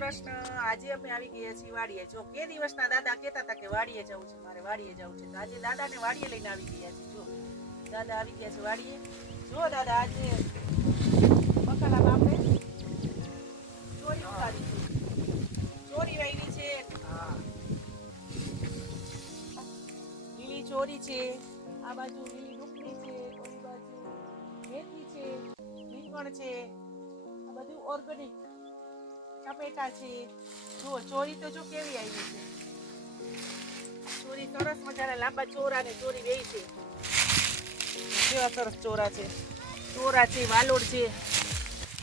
કૃષ્ણ. આજે અમે આવી ગયા છીએ વાડીએ. જો કે દિવસના દાદા કહેતા હતા કે વાડીએ જવું છે, મારે વાડીએ જવું છે, તો આજે દાદાને વાડીએ લઈને આવી ગયા છે. જો દાદા આવી ગયા છે વાડીએ. જો દાદા આજે બકાલામાં આપણે ચોરી ઉતારી છે, ચોરી વાવી છે, લીલી ચોરી છે, આ બાજુ લીલી ડુંગળી છે, ઓલી બાજુ મેથી છે, રીંગણ છે, આ બધું ઓર્ગેનિક. ટમેટા છે. જુઓ ચોરી તો જો કેવી આવી છે. ચોરી સરસ મજાના લાંબા ચોરા ને ચોરી વેઈ છે. કેવા સરસ ચોરા છે. ચોરા છે, વાલોડ છે.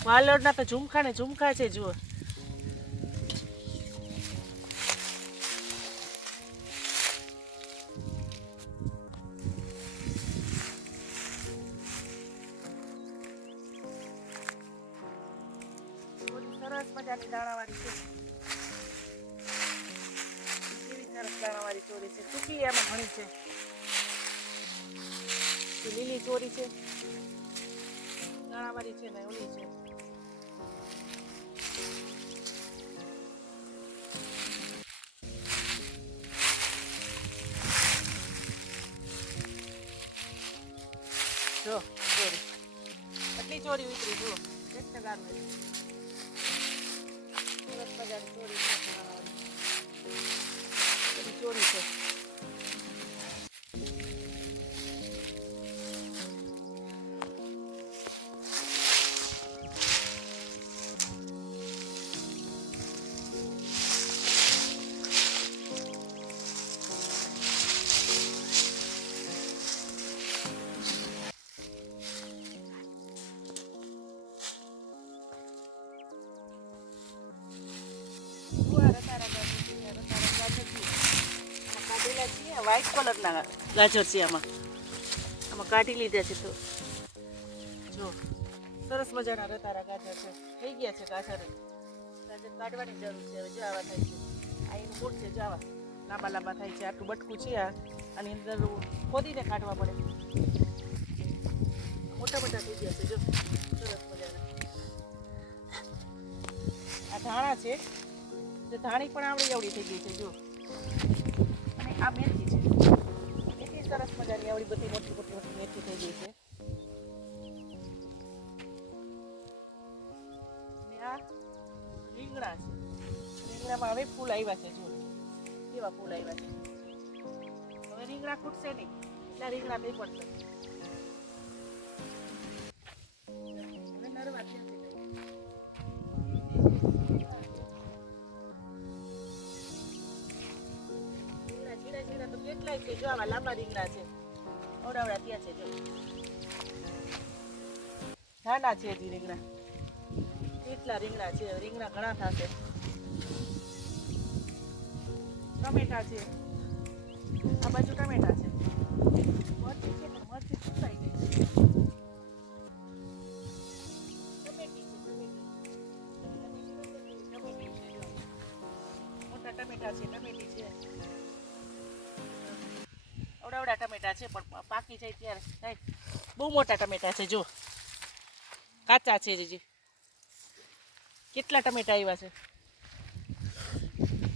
વાલોડના તો ઝુમખા ને ઝુમખા છે. જુઓ સરસ મજાની દાણાવાળી છે. કેવી સરસ દાણાવાળી ચોરી છે. ટૂંકી એમાં ઘણી છે. લીલી ચોરી છે, દાણાવાળી છે ને ઓલી છે. જો ચોરી આટલી ચોરી ઉતરી. જુઓ એક ટકા સરસ મજાની ચોરી છે. બધી ચોરી છે. વ્હાઈટ કલરના ગાજર છે. આમાં કાઢી લીધા છે. તો જો સરસ મજાના રતારા ગાજર છે. થઈ ગયા છે ગાજર કાઢવાની જરૂર છે. હવે જો આવા થાય છે. આ એનું મૂળ છે. જો આવા લાંબા લાંબા થાય છે. આટલું બટકું છે. આની અંદર ખોદીને કાઢવા પડે. મોટા મોટા થઈ ગયા છે. જો સરસ મજાના. આ ધાણા છે. ધાણી પણ આવડી આવડી થઈ ગઈ છે. જો અને આ મેથી છે. મેથી સરસ મજાની આવડી બધી મોટી મોટી મોટી મેથી થઈ ગઈ છે. અને આ રીંગણા છે. રીંગણામાં હવે ફૂલ આવ્યા છે. જો કેવા ફૂલ આવ્યા છે. હવે રીંગણા ફૂટશે નહીં એટલે રીંગણા બે પડશે. હવે નરવા છે. તો કેટલાય છે. જો આવા લાંબા રીંગણા છે. અવડાવડા ત્યાં છે. જો નાના છે હજી રીંગણા. કેટલા રીંગણા છે. રીંગણા ઘણા થશે. ટમેટા છે. આ બાજુ ટમેટા છે. મરચી છે પણ મરચી સુકાઈ ગઈ છે. ટમેટી છે. ટમેટી છે. જો મોટા ટમેટા છે. ટમેટી છે. અવડાવડા ટમેટા છે પણ પાકી જાય ત્યારે બહુ મોટા ટમેટા છે. જો કાચા છે. જીજી કેટલા ટમેટા આવ્યા છે.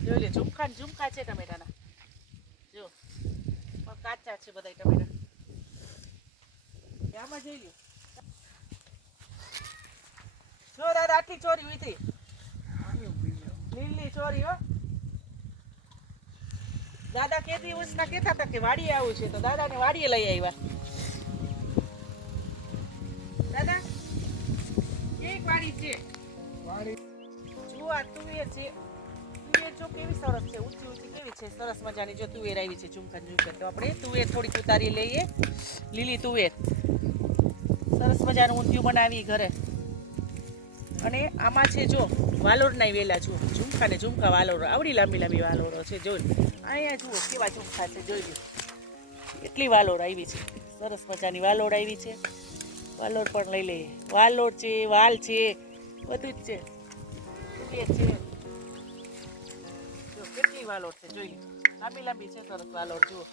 જોઈ લે. ઝુમખા ને ઝુમખા છે ટમેટાના. જો પણ કાચા છે બધા ટમેટા. આમાં જોઈ લો. જો દાદા આટલી ચોરી ઉતરી. લીલી ચોરી હો. દાદા કે દિવસના કહેતા હતા કે વાડીએ આવું છે, તો દાદાને વાડીએ લઈ આવ્યા. દાદા કેવી વાડી છે. જુઓ આ તુવેર છે. તુવેર જો કેવી સરસ છે. ઊંચી ઊંચી કેવી છે. સરસ મજાની જો તુવેર આવી છે. ઝુમખા ઝુમખા. તો આપણે તુવેર થોડીક ઉતારી લઈએ. લીલી તુવેર સરસ મજાનું ઊંધિયું બનાવી ઘરે. અને આમાં છે જો વાલોડના વેલા જુઓ. ઝુમખા ને ઝુમખા વાલોડો આવડી લાંબી લાંબી વાલોડો છે. જોઈ અહીંયા જુઓ કેવા ઝુમખા છે. જોઈ લો એટલી વાલોડ આવી છે. સરસ મજાની વાલોડ આવી છે. વાલોડ પણ લઈ લઈએ. વાલોડ છે, વાલ છે, બધું જ છે. તુવેર છે. જો કેટલી વાલોડ છે. જોઈ લો લાંબી લાંબી છે. સરસ વાલોડ જુઓ.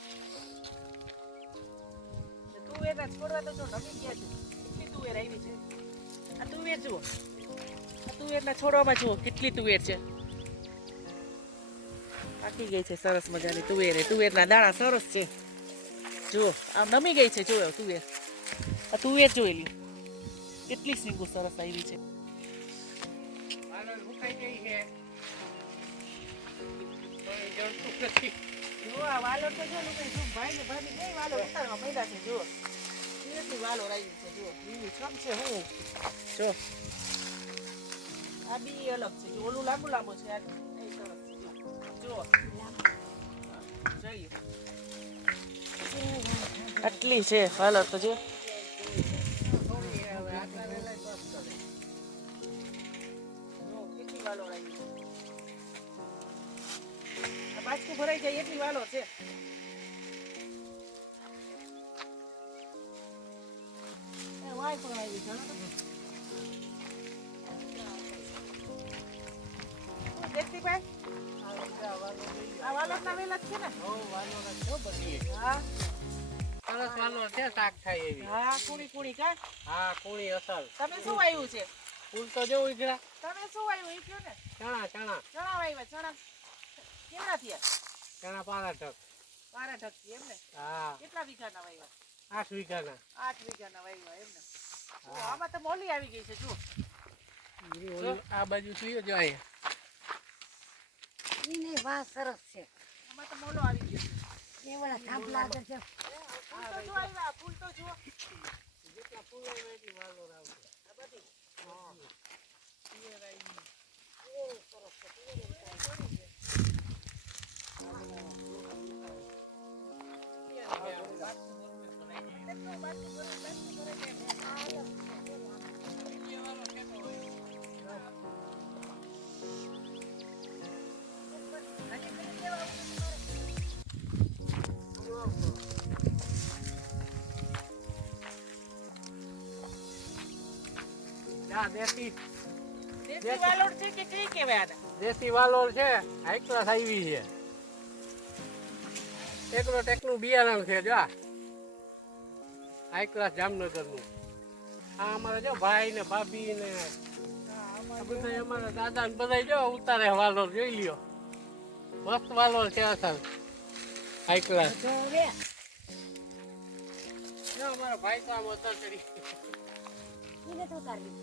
તુવેરના છોડવા તો જો નમી ગયા છે. કેટલી તુવેર આવી છે. આ તુવેર જુઓ. આ તુવેરના છોડવામાં જુઓ કેટલી તુવેર છે. પાકી ગઈ છે સરસ મજાની તુવેર. તુવેરના દાણા સરસ છે. જુઓ આમ નમી ગઈ છે. જોયો તુવેર. આ તુવેર જોઈ લ્યો કેટલી સીંગો સરસ આવી છે. જો આ વાલોર તો જો લોકો જો ભાઈ ને ભાભી બે વાલોર ઉતારવા માંડ્યા છે. જુઓ કેટલી વાલોર આવી છે. જુઓ લીલી છમ છે. હું જો આ બી અલગ છે. જો ઓલું લાંબુ લાંબુ છે. આ એ સરસ છે. જુઓ જોઈએ આટલી છે વાલોર તો જો. કેટલી વાલોર આવી છે. બાજકું ભરાઈ જાય એટલી વાલોર છે. વાય પણ આવી છે. દેખતીભાઈ આ વાલોરના વેલા જ છે ને? હા સરસ વાલોર છે. શાક થાય એવી. હા કુણી કુણી કા? હા કુણી અસલ. તમે શું વાવ્યું છે? ફૂલ તો જેવું ઉજળા. તમે શું વાવ્યું ઈ કયો ને? ચણા ચણા ચણા વાવ્યા. ચણા કેવડા થયા? ચણા પારાઠક. પારાઠક છે એમ ને? હા કેટલા વીઘાના વાવ્યા? 8 વીઘાના. 8 વીઘાના વાવ્યા એમ ને? આમાં તો મોલી આવી ગઈ છે. જુઓ આ બાજુ સુયો જો અહીંયા. ઈને વાહ સરસ છે. આમાં તો મોલો આવી ગયો છે. એવડા થાંભલા આગળ છે. ફૂલ તો જો આવ્યા. ફૂલ તો જુઓ. જેટલા ફૂલ હોય એટલી વાલોર આવશે. આ બધી હા તુવેર આવી. દેશી દેશી વાલોર છે કે કઈ કહેવાય આને? દેશી વાલોર છે. હાઈ ક્લાસ આવી છે. એકલો ટેકનું બિયારણ છે. જો હાઈ ક્લાસ જામનગરનું. આ અમારા જો ભાઈ ને ભાભી ને બધા અમારા દાદા ને બધા જો ઉતારે વાલોર જોઈ લ્યો. મસ્ત વાલોર છે અસલ હાઈ ક્લાસ. જો અમારા ભાઈ તો આમ ઉતર કરી. ઈને તો કાઢી.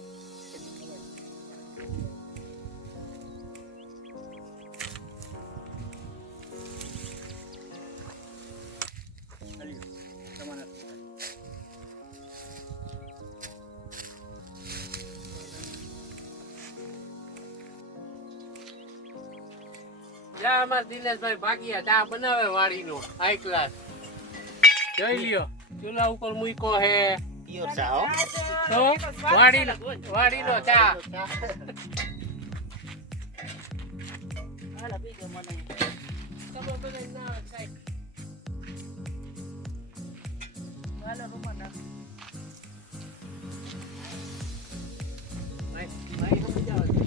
જા અમારા દિનેશભાઈ ભાગિયા ચા બનાવે વાડીનો હાઈ ક્લાસ. જોઈ લ્યો ચૂલા ઉપર મૂકો હે. તો વાડીનો ચા. હાલો બીજો મને તમે બધા ના ખાય. હાલો રૂમમાં નાખ. ભાઈ સમજાવો છો.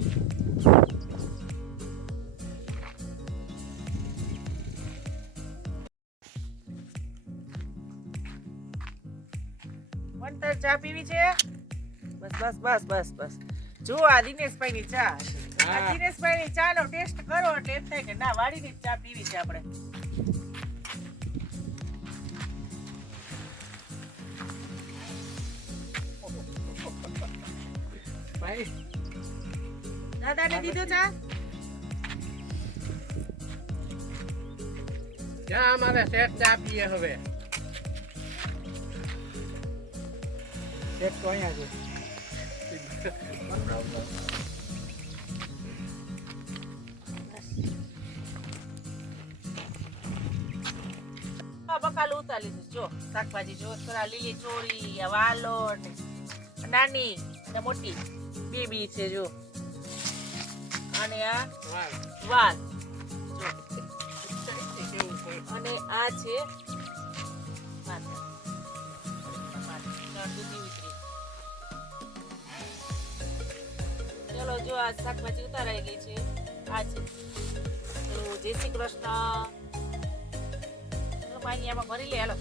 વંતર ચા પીવી છે? બસ બસ બસ બસ બસ. જો આ દિનેશભાઈની ચા. આ દિનેશભાઈની ચાનો ટેસ્ટ કરો એટલે એમ થાય કે ના વાડીની જ ચા પીવી છે આપણે. ભાઈ દાદાને દીધો ચા? જા અમારે શેઠ ચા પીએ હવે. શેઠ તો અહીંયા છે. બકાલું ઉતારી લીધું. જો શાકભાજી જો થોડા લીલી ચોળી, વાલોર ને નાની ને મોટી બે બી છે. જો અને આ વાલ અને આ છે ચલો જો આ શાકભાજી ઉતારાઈ ગઈ છે. આ છે જય શ્રી કૃષ્ણ. આમાં ભરી લે હાલો.